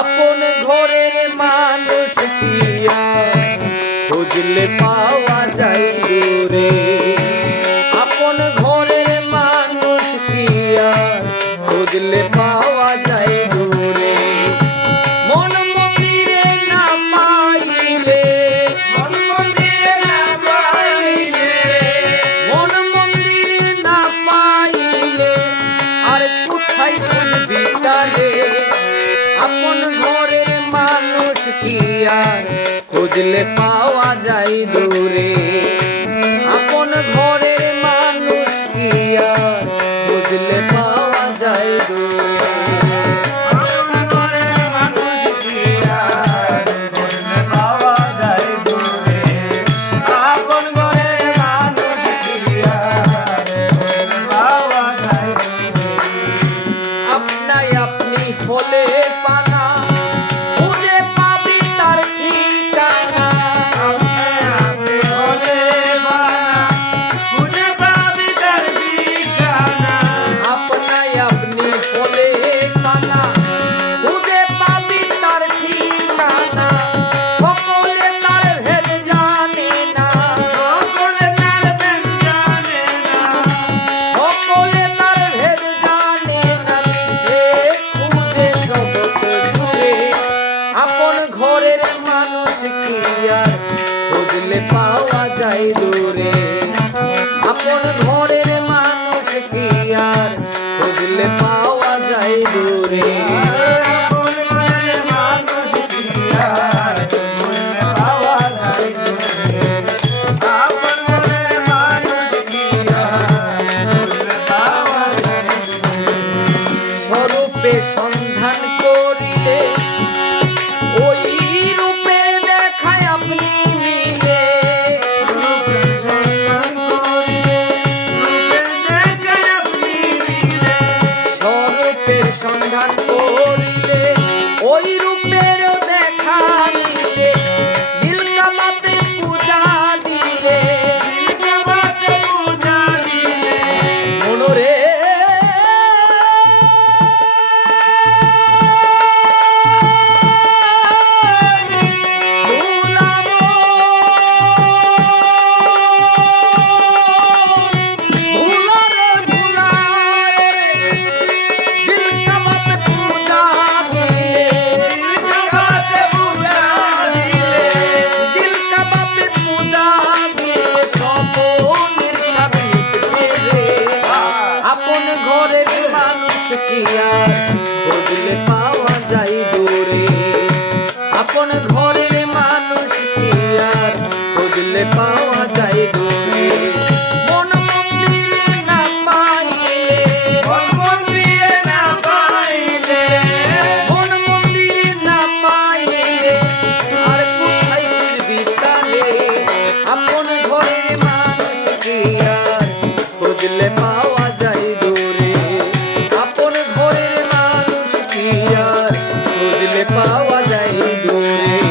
আপন ঘরের মানুষ কি আর খুঁজলে পাওয়া যায় দূরে। আপন ঘরের মানুষ কি আর খুঁজলে পাওয়া যায় দূরে। মন মন্দিরে না পাইলে, মন মন্দিরে না পাইলে, মন মন্দিরে না পাইলে আর কোথায় খুঁজবি তারে। আপন ঘরের মানুষ কি আর খুঁজলে পাওয়া যায় দূরে। আপন ঘরের মানুষ কি আর খুঁজলে পাওয়া যায় দূরে। আপনাই আপনি হলে পানা খুঁজে পাবি তার ঠিকানা। আপনাই আপনি হলে পানা খুঁজে পাবি তার ঠিকানা। আপনাই আপনি হলে পানা খুঁজে পাবি তার ঠিকানা। সকলে তার ভেদ জানে না, সকলে তার ভেদ জানে না, সকলে তার ভেদ জানে না। খুঁজে জগৎ জুড়ে আপন ঘরের মানুষ কি আর খুঁজলে পাওয়া যায় দূরে। আপন ঘরের মানুষ কি আর খুঁজলে পাওয়া যায় দূরে। স্বরূপে সন্ধান করিলে ওই রূপে দেখায় আপনি মিলে। স্বরূপের সন্ধান করিলে ওই রূপের দেখা মিলে। দিল কাবাতে পূজা দিলে, মনোরে আপন ঘরের মানুষ কি আর খুঁজলে পাওয়া যায় দূরে। আপন ঘরের মানুষ কি আর খুঁজলে পাওয়া যায় দূরে। মন মন্দিরে না পাইলে, মন মন্দিরে না পাইলে, মন মন্দিরে না পাইলে আর কোথায় খুঁজবি তারে। আপন ঘরের মানুষ কি আর খুঁজলে পাওয়া যায় দূরে। আপন ঘরের মানুষ কি আর খুঁজলে পাওয়া যায় দূরে।